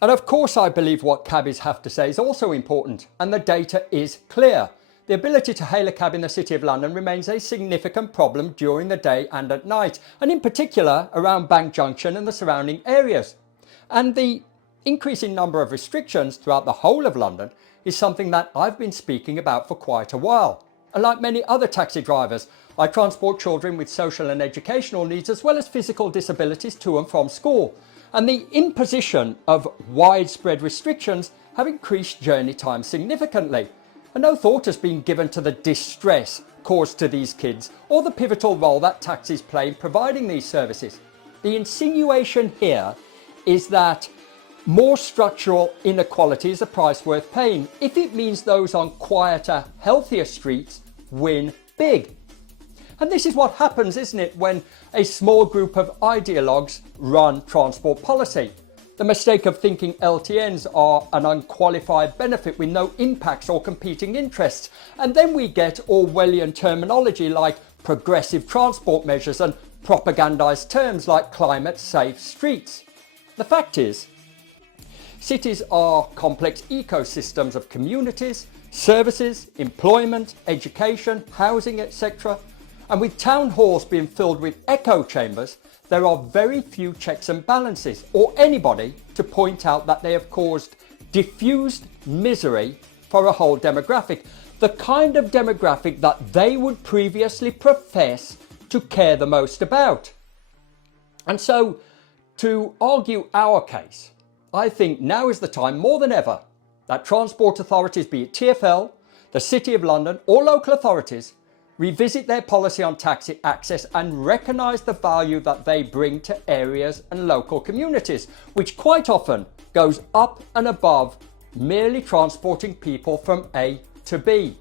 And of course, I believe what cabbies have to say is also important, and the data is clear. The ability to hail a cab in the City of London remains a significant problem during the day and at night, and in particular around Bank Junction and the surrounding areas. And the increasing number of restrictions throughout the whole of London is something that I've been speaking about for quite a while. And like many other taxi drivers, I transport children with social and educational needs as well as physical disabilities to and from school. And the imposition of widespread restrictions have increased journey time significantly. And no thought has been given to the distress caused to these kids or the pivotal role that taxis play in providing these services. The insinuation here is that more structural inequality is a price worth paying if it means those on quieter, healthier streets win big. And this is what happens, isn't it, when a small group of ideologues run transport policy. The mistake of thinking LTNs are an unqualified benefit with no impacts or competing interests. And then we get Orwellian terminology like progressive transport measures and propagandized terms like climate safe streets. The fact is, cities are complex ecosystems of communities, services, employment, education, housing, etc. And with town halls being filled with echo chambers, there are very few checks and balances or anybody to point out that they have caused diffused misery for a whole demographic, the kind of demographic that they would previously profess to care the most about. And so, to argue our case, I think now is the time more than ever that transport authorities, be it TfL, the City of London or local authorities, revisit their policy on taxi access and recognise the value that they bring to areas and local communities, which quite often goes up and above merely transporting people from A to B.